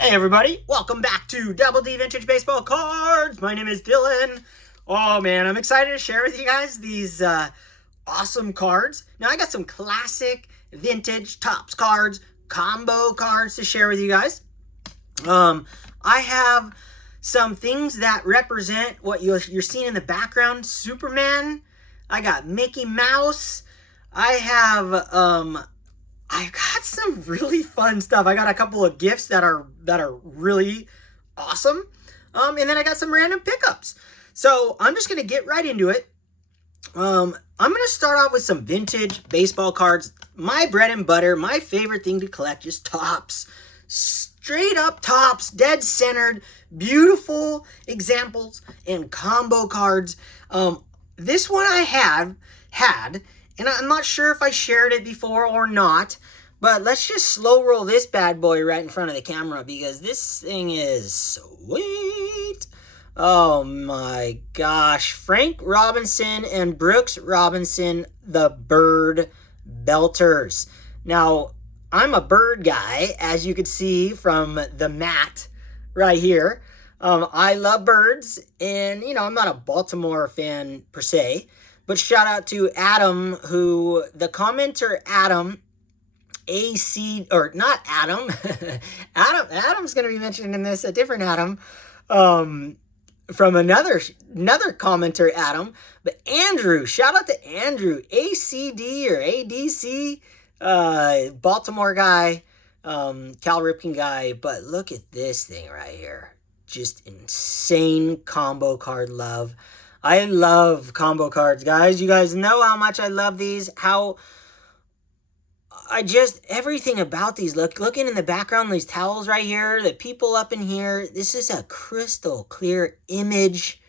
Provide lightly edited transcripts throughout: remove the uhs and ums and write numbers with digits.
Hey everybody, welcome back to Double D Vintage Baseball Cards. My name is Dylan. Oh man, I'm excited to share with you guys these awesome cards. Now I got some classic vintage Topps cards, combo cards to share with you guys. I have some things that represent what you're seeing in the background. Superman. I got Mickey Mouse. I've got some really fun stuff. I got a couple of gifts that are really awesome. And then I got some random pickups. So I'm just going to get right into it. I'm going to start off with some vintage baseball cards. My bread and butter, my favorite thing to collect, just Topps. Straight up Topps, dead centered, beautiful examples and combo cards. This one I had, and I'm not sure if I shared it before or not, but let's just slow roll this bad boy right in front of the camera because this thing is sweet. Oh my gosh. Frank Robinson and Brooks Robinson, the Bird Belters. Now, I'm a bird guy, as you could see from the mat right here. I love birds, and, I'm not a Baltimore fan per se, but shout out to Adam, the commenter Adam, or not Adam, Adam's going to be mentioned in this, a different Adam, from another commenter Adam, but Andrew, shout out to Andrew, ACD or ADC, Baltimore guy, Cal Ripken guy, but look at this thing right here. Just insane combo card love. I love combo cards, guys. You guys know how much I love these. Everything about these. Looking in the background, these towels right here, the people up in here. This is a crystal clear image.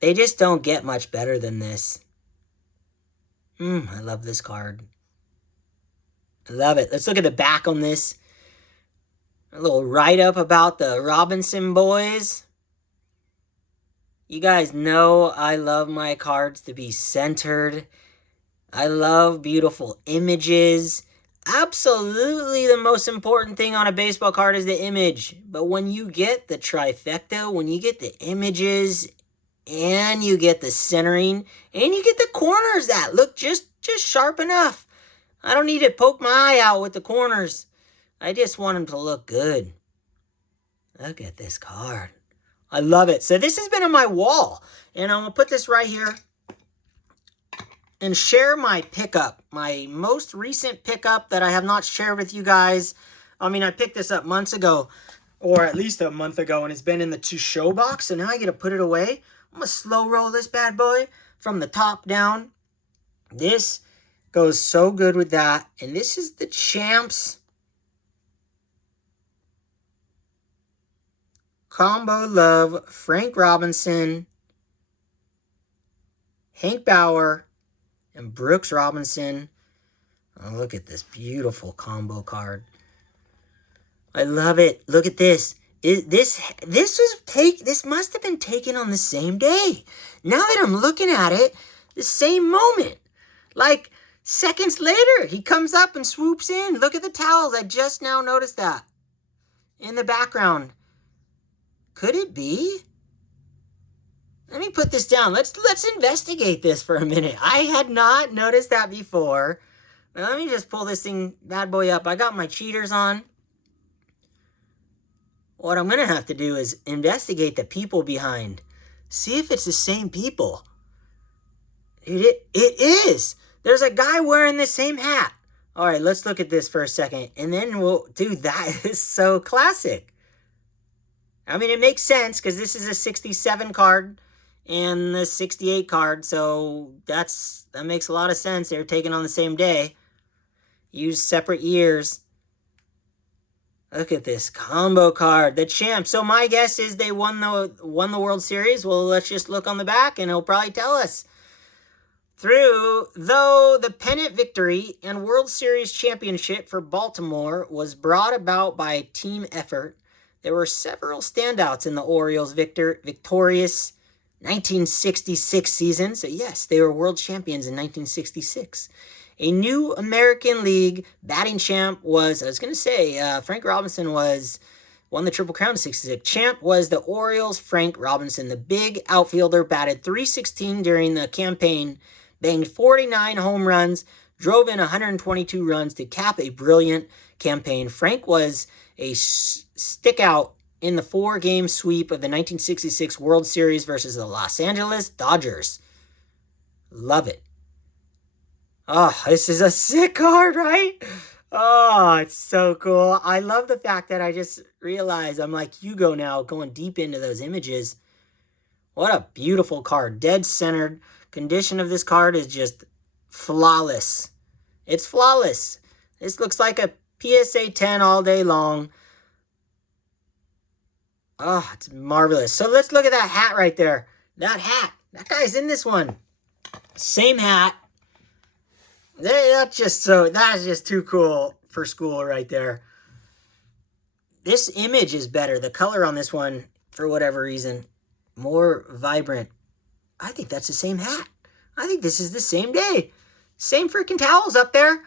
They just don't get much better than this. I love this card. I love it. Let's look at the back on this. A little write-up about the Robinson boys. You guys know I love my cards to be centered. I love beautiful images. Absolutely the most important thing on a baseball card is the image. But when you get the trifecta, when you get the images, and you get the centering, and you get the corners that look just sharp enough. I don't need to poke my eye out with the corners. I just want them to look good. Look at this card. I love it. So this has been on my wall. And I'm going to put this right here and share my pickup. My most recent pickup that I have not shared with you guys. I mean, I picked this up months ago, or at least a month ago, and it's been in the to-show box. So now I get to put it away. I'm going to slow roll this bad boy from the top down. This goes so good with that. And this is the Champs Combo Love, Frank Robinson, Hank Bauer, and Brooks Robinson. Oh, look at this beautiful combo card. I love it. Look at this. This must have been taken on the same day. Now that I'm looking at it, the same moment. Like seconds later, he comes up and swoops in. Look at the towels. I just now noticed that in the background. Could it be? Let me put this down. Let's investigate this for a minute. I had not noticed that before. Now, let me just pull this bad boy up. I got my cheaters on. What I'm going to have to do is investigate the people behind. See if it's the same people. It is. There's a guy wearing the same hat. All right, let's look at this for a second. And then dude, that is so classic. I mean, it makes sense because this is a 67 card and the 68 card. So that makes a lot of sense. They're taken on the same day. Use separate years. Look at this combo card, the Champs. So my guess is they won the World Series. Well, let's just look on the back and it'll probably tell us. Though the pennant victory and World Series championship for Baltimore was brought about by team effort, there were several standouts in the Orioles' victorious 1966 season. So yes, they were world champions in 1966. A new American League batting champ was, I was going to say, Frank Robinson won the Triple Crown in 66. Champ was the Orioles' Frank Robinson. The big outfielder batted .316 during the campaign, banged 49 home runs, drove in 122 runs to cap a brilliant campaign. Frank was a stick out in the 4-game sweep of the 1966 World Series versus the Los Angeles Dodgers. Love it. Oh, this is a sick card, right? Oh, it's so cool. I love the fact that I just realized I'm like Hugo now, going deep into those images. What a beautiful card. Dead centered. Condition of this card is just flawless. It's flawless. This looks like a PSA 10 all day long. Oh, it's marvelous. So let's look at that hat right there. That hat. That guy's in this one. Same hat. That is just too cool for school right there. This image is better. The color on this one, for whatever reason, more vibrant. I think that's the same hat. I think this is the same day. Same freaking towels up there.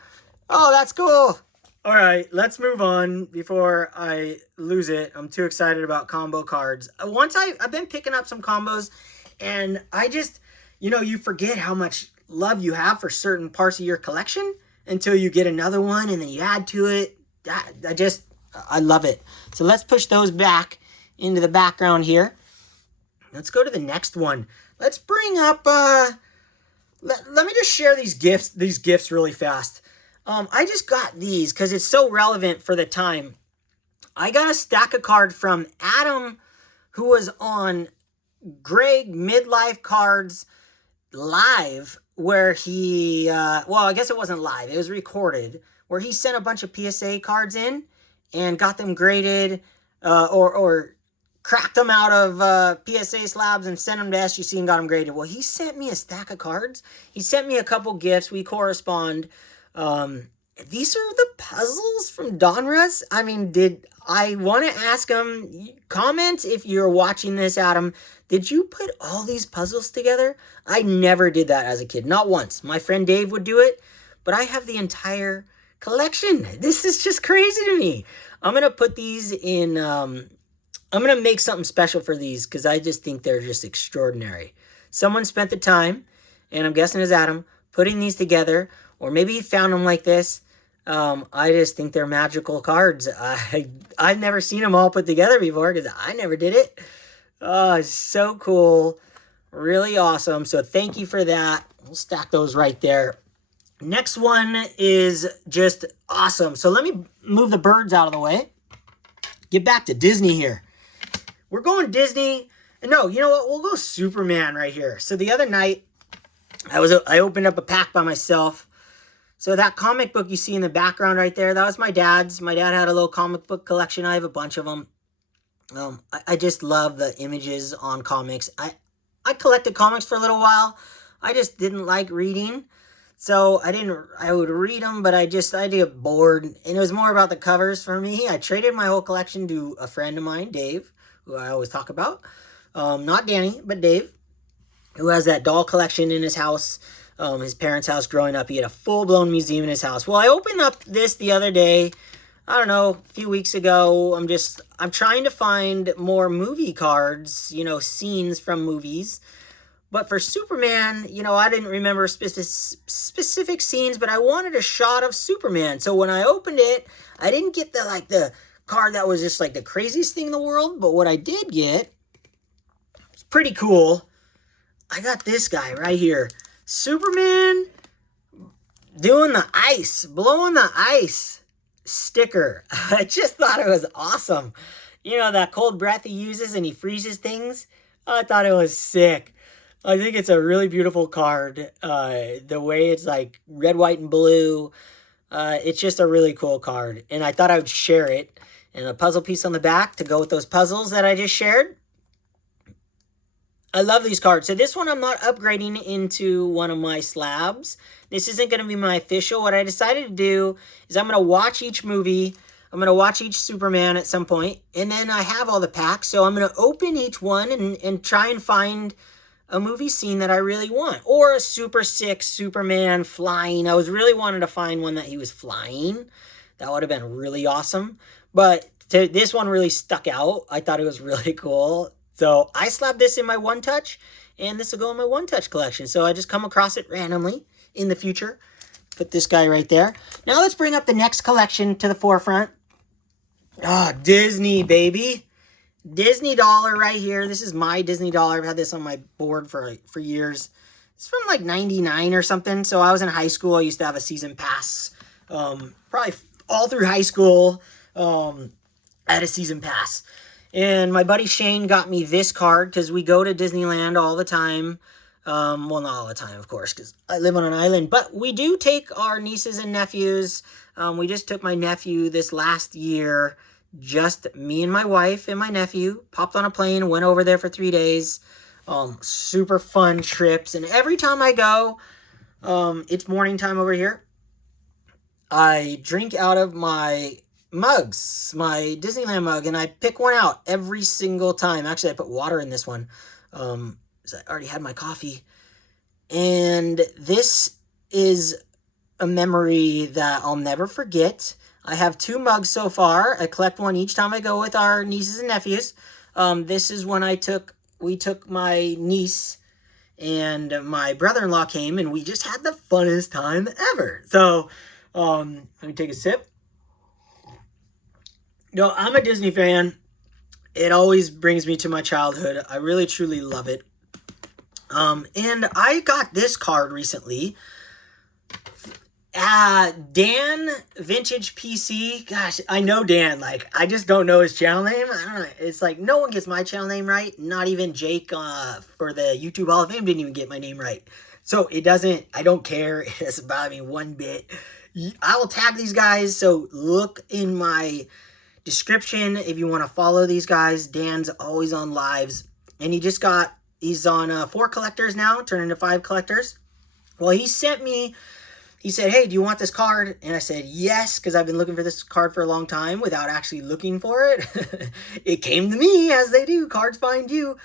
Oh, that's cool. All right, let's move on before I lose it. I'm too excited about combo cards. I've been picking up some combos, and I just, you forget how much love you have for certain parts of your collection until you get another one and then you add to it. I love it. So let's push those back into the background here. Let's go to the next one. Let's bring up, let me just share these gifts really fast. I just got these because it's so relevant for the time. I got a stack of cards from Adam, who was on Greg Midlife Cards live, where he, I guess it wasn't live, it was recorded, where he sent a bunch of PSA cards in and got them graded, or cracked them out of PSA slabs and sent them to SGC and got them graded. Well, he sent me a stack of cards. He sent me a couple gifts. We correspond. These are the puzzles from Donruss. I mean, I want to ask him, comment if you're watching this, Adam, did you put all these puzzles together? I never did that as a kid, not once. My friend Dave would do it, but I have the entire collection. This is just crazy to me. I'm going to put these in, I'm going to make something special for these because I just think they're just extraordinary. Someone spent the time, and I'm guessing it's Adam, putting these together, or maybe he found them like this. I just think they're magical cards. I've never seen them all put together before because I never did it. Oh, it's so cool. Really awesome. So thank you for that. We'll stack those right there. Next one is just awesome. So let me move the birds out of the way. Get back to Disney here. We're going Disney. No, you know what? We'll go Superman right here. So the other night, I opened up a pack by myself. So that comic book you see in the background right there, that was my dad's. My dad had a little comic book collection. I have a bunch of them. I just love the images on comics. I collected comics for a little while. I just didn't like reading. So I would read them, but I get bored. And it was more about the covers for me. I traded my whole collection to a friend of mine, Dave, who I always talk about. Not Danny, but Dave, who has that doll collection in his house. His parents' house growing up. He had a full-blown museum in his house. Well, I opened up this the other day. I don't know, a few weeks ago. I'm trying to find more movie cards, scenes from movies. But for Superman, I didn't remember specific scenes, but I wanted a shot of Superman. So when I opened it, I didn't get the card that was just like the craziest thing in the world. But what I did get was pretty cool. I got this guy right here. Superman doing the ice, blowing the ice sticker. I just thought it was awesome. That cold breath he uses and he freezes things. I thought it was sick. I think it's a really beautiful card. The way it's like red, white, and blue. It's just a really cool card. And I thought I would share it. And a puzzle piece on the back to go with those puzzles that I just shared. I love these cards. So this one I'm not upgrading into one of my slabs. This isn't going to be my official. What I decided to do is I'm going to watch each movie. I'm going to watch each Superman at some point. And then I have all the packs. So I'm going to open each one and try and find a movie scene that I really want, or a super sick Superman flying. I was really wanting to find one that he was flying. That would have been really awesome. But this one really stuck out. I thought it was really cool. So I slapped this in my One Touch, and this will go in my One Touch collection. So I just come across it randomly in the future. Put this guy right there. Now let's bring up the next collection to the forefront. Ah, Disney, baby. Disney dollar right here. This is my Disney dollar. I've had this on my board for years. It's from like 99 or something. So I was in high school. I used to have a season pass. Probably all through high school. I had a season pass. And my buddy Shane got me this card because we go to Disneyland all the time. Well, not all the time, of course, because I live on an island. But we do take our nieces and nephews. We just took my nephew this last year. Just me and my wife and my nephew. Popped on a plane, went over there for 3 days. Super fun trips. And every time I go, it's morning time over here. I drink out of my mugs, my Disneyland mug, and I pick one out every single time. Actually, I put water in this one. I already had my coffee. And this is a memory that I'll never forget. I have 2 mugs so far. I collect one each time I go with our nieces and nephews. This is when we took my niece and my brother-in-law came, and we just had the funnest time ever. So, let me take a sip. No, I'm a Disney fan. It always brings me to my childhood. I really, truly love it. And I got this card recently. Dan Vintage PC. Gosh, I know Dan. Like, I just don't know his channel name. I don't know. It's like no one gets my channel name right. Not even Jake for the YouTube Hall of Fame didn't even get my name right. So it doesn't, I don't care. It doesn't bother me one bit. I will tag these guys. So look in my description if you want to follow these guys. Dan's always on lives. And he's on 4 collectors now, turning to 5 collectors. Well, he said, hey, do you want this card? And I said, yes, because I've been looking for this card for a long time without actually looking for it. It came to me, as they do. Cards find you.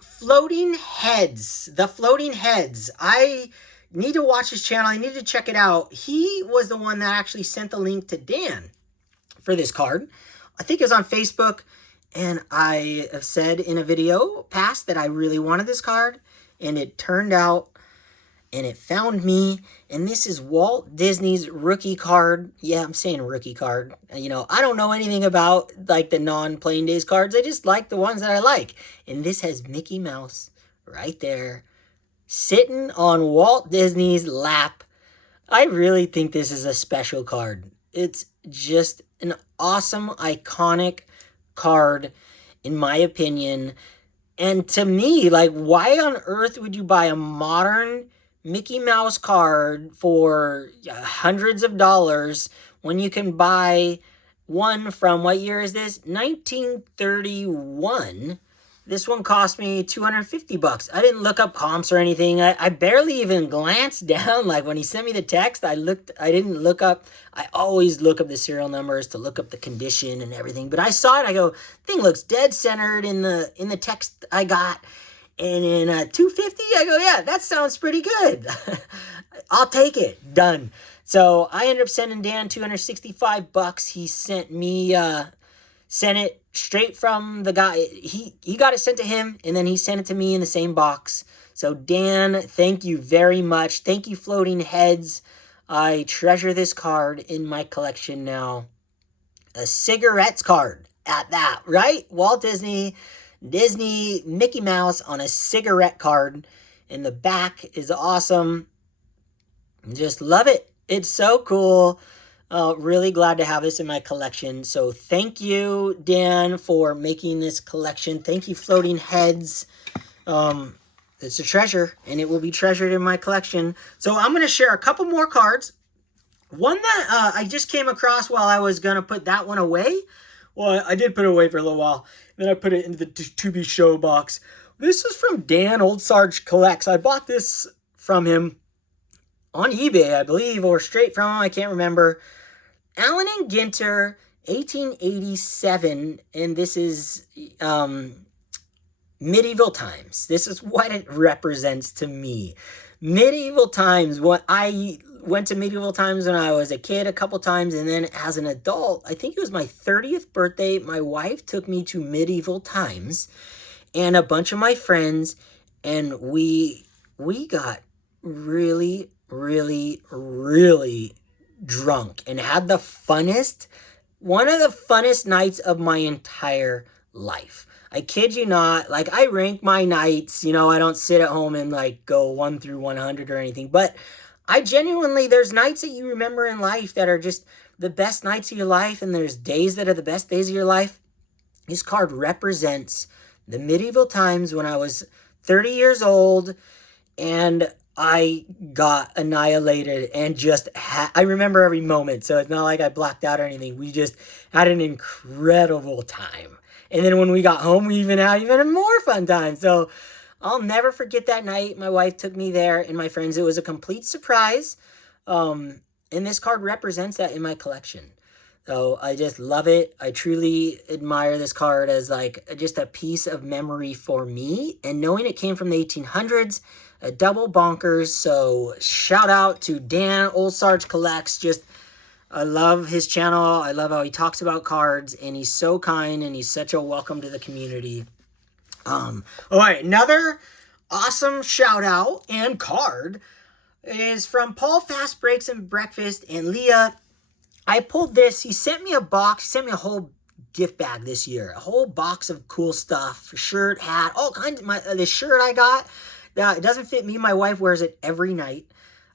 Floating Heads. The Floating Heads. I need to watch his channel. I need to check it out. He was the one that actually sent the link to Dan for this card. I think it was on Facebook. And I have said in a video past that I really wanted this card. And it turned out. And it found me, and this is Walt Disney's rookie card. Yeah, I'm saying rookie card. You know, I don't know anything about, like, the non-Playing Days cards. I just like the ones that I like. And this has Mickey Mouse right there, sitting on Walt Disney's lap. I really think this is a special card. It's just an awesome, iconic card, in my opinion. And to me, like, why on earth would you buy a modern Mickey Mouse card for hundreds of dollars when you can buy one from, what year is this? 1931. This one cost me $250. I didn't look up comps or anything. I barely even glanced down. Like, when he sent me the text, I didn't look up. I always look up the serial numbers to look up the condition and everything. But I saw it. I go, thing looks dead centered in the text I got. And in $250, I go, yeah, that sounds pretty good. I'll take it. Done. So I ended up sending Dan $265. He sent me, sent it straight from the guy. He got it sent to him, and then he sent it to me in the same box. So Dan, thank you very much. Thank you, Floating Heads. I treasure this card in my collection now. A cigarettes card at that, right? Walt Disney, Mickey Mouse on a cigarette card. And the back is awesome. Just love it. It's so cool. Really glad to have this in my collection. So thank you, Dan, for making this collection. Thank you, Floating Heads. It's a treasure, and it will be treasured in my collection. So I'm going to share a couple more cards. One that I just came across while I was going to put that one away. Well, I did put it away for a little while. Then I put it into the To Be Show box. This is from Dan Old Sarge Collects. I bought this from him on eBay, I believe, or straight from him. I can't remember. Allen and Ginter, 1887. And this is medieval times. This is what it represents to me. Medieval times, what I went to medieval times when I was a kid a couple times, and then as an adult, I think it was my 30th birthday, my wife took me to medieval times and a bunch of my friends, and we got really, really, really drunk and had the funnest, one of the funnest nights of my entire life. I kid you not. Like, I rank my nights, I don't sit at home and like go 1 through 100 or anything, but I genuinely, there's nights that you remember in life that are just the best nights of your life, and there's days that are the best days of your life. This card represents the medieval times when I was 30 years old and I got annihilated and just I remember every moment. So it's not like I blacked out or anything. We just had an incredible time. And then when we got home, we even had even a more fun time. So I'll never forget that night. My wife took me there and my friends. It was a complete surprise. And this card represents that in my collection. So I just love it. I truly admire this card as like just a piece of memory for me. And knowing it came from the 1800s, a double bonkers. So shout out to Dan Old Sarge Collects. Just, I love his channel. I love how he talks about cards, and he's so kind, and he's such a welcome to the community. All right, another awesome shout out and card is from Paul Fast Breaks and Breakfast and Leah. I pulled this. He sent me a box. He sent me a whole gift bag this year. A whole box of cool stuff. Shirt, hat, all kinds of this shirt I got. It doesn't fit me. My wife wears it every night.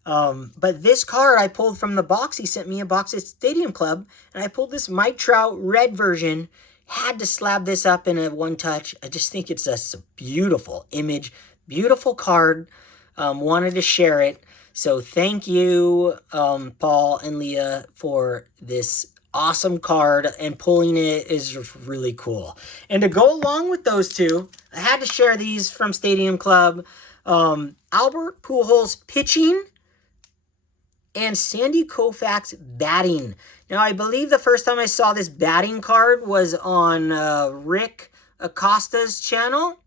But this card I pulled from the box. He sent me a box at Stadium Club. And I pulled this Mike Trout red version. Had to slab this up in a one touch. I just think it's a beautiful image. Beautiful card. Wanted to share it. So thank you, Paul and Leah, for this awesome card, and pulling it is really cool. And to go along with those two, I had to share these from Stadium Club. Albert Pujols pitching and Sandy Koufax batting. Now, I believe the first time I saw this batting card was on Rick Acosta's channel.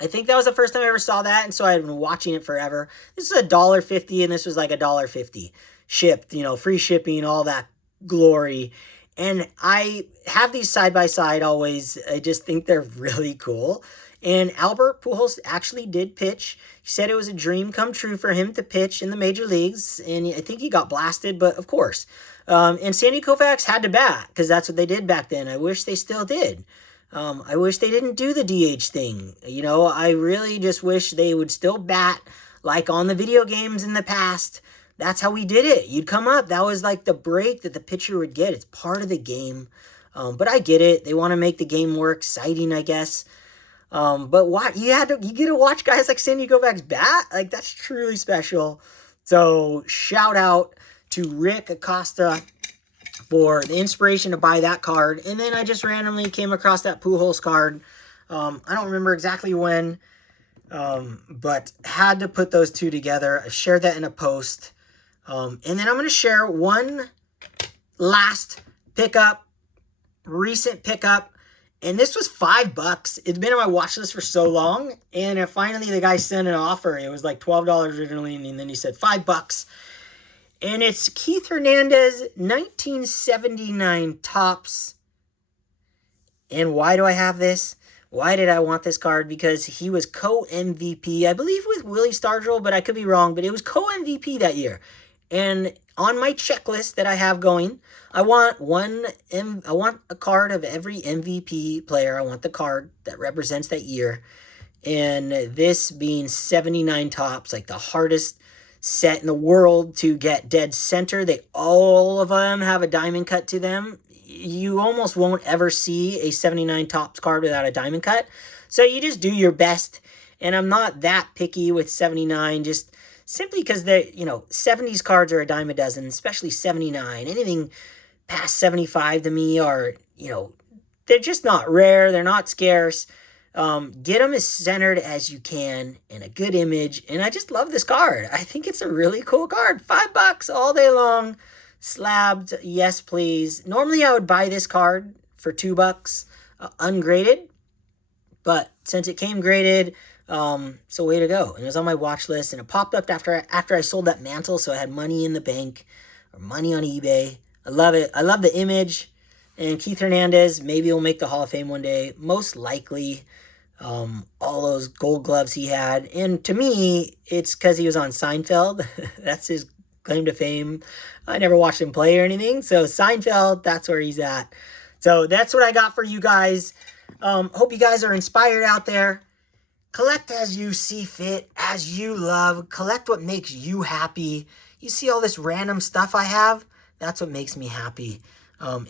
I think that was the first time I ever saw that, and so I've been watching it forever. This is $1.50, and this was like $1.50 shipped, free shipping, all that glory. And I have these side by side always. I just think they're really cool. And Albert Pujols actually did pitch. He said it was a dream come true for him to pitch in the major leagues, and I think he got blasted, but of course. And Sandy Koufax had to bat because that's what they did back then. I wish they still did. I wish they didn't do the DH thing. I really just wish they would still bat like on the video games in the past. That's how we did it. You'd come up. That was like the break that the pitcher would get. It's part of the game. But I get it. They want to make the game more exciting, I guess. But what you get to watch guys like Sandy Koufax bat. Like, that's truly special. So shout out to Rick Acosta for the inspiration to buy that card. And then I just randomly came across that Pujols card. I don't remember exactly when, but had to put those two together. I shared that in a post. And then I'm going to share one last pickup, recent pickup. And this was $5. It's been on my watch list for so long. And finally the guy sent an offer. It was like $12 originally. And then he said $5. And it's Keith Hernandez, 1979 Topps. And why do I have this? Why did I want this card? Because he was co-MVP, I believe with Willie Stargell, but I could be wrong. But it was co-MVP that year. And on my checklist that I have going, I want a card of every MVP player. I want the card that represents that year. And this being 79 Topps, like the hardest set in the world to get dead center. All of them have a diamond cut to them. You almost won't ever see a 79 Topps card without a diamond cut. So you just do your best. And I'm not that picky with 79, just simply because the 70s cards are a dime a dozen, especially 79. Anything past 75 to me are, they're just not rare. They're not scarce. Get them as centered as you can in a good image. And I just love this card. I think it's a really cool card. $5 all day long. Slabbed. Yes, please. Normally I would buy this card for $2, ungraded. But since it came graded, so way to go. And it was on my watch list, and it popped up after I sold that mantle, so I had money in the bank or money on eBay. I love it. I love the image. And Keith Hernandez, maybe he'll make the Hall of Fame one day. Most likely. All those gold gloves he had. And to me, it's because he was on Seinfeld. That's his claim to fame. I never watched him play or anything. So Seinfeld, that's where he's at. So that's what I got for you guys. Hope you guys are inspired out there. Collect as you see fit, as you love. Collect what makes you happy. You see all this random stuff I have? That's what makes me happy.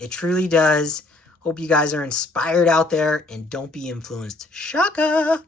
It truly does. Hope you guys are inspired out there and don't be influenced. Shaka!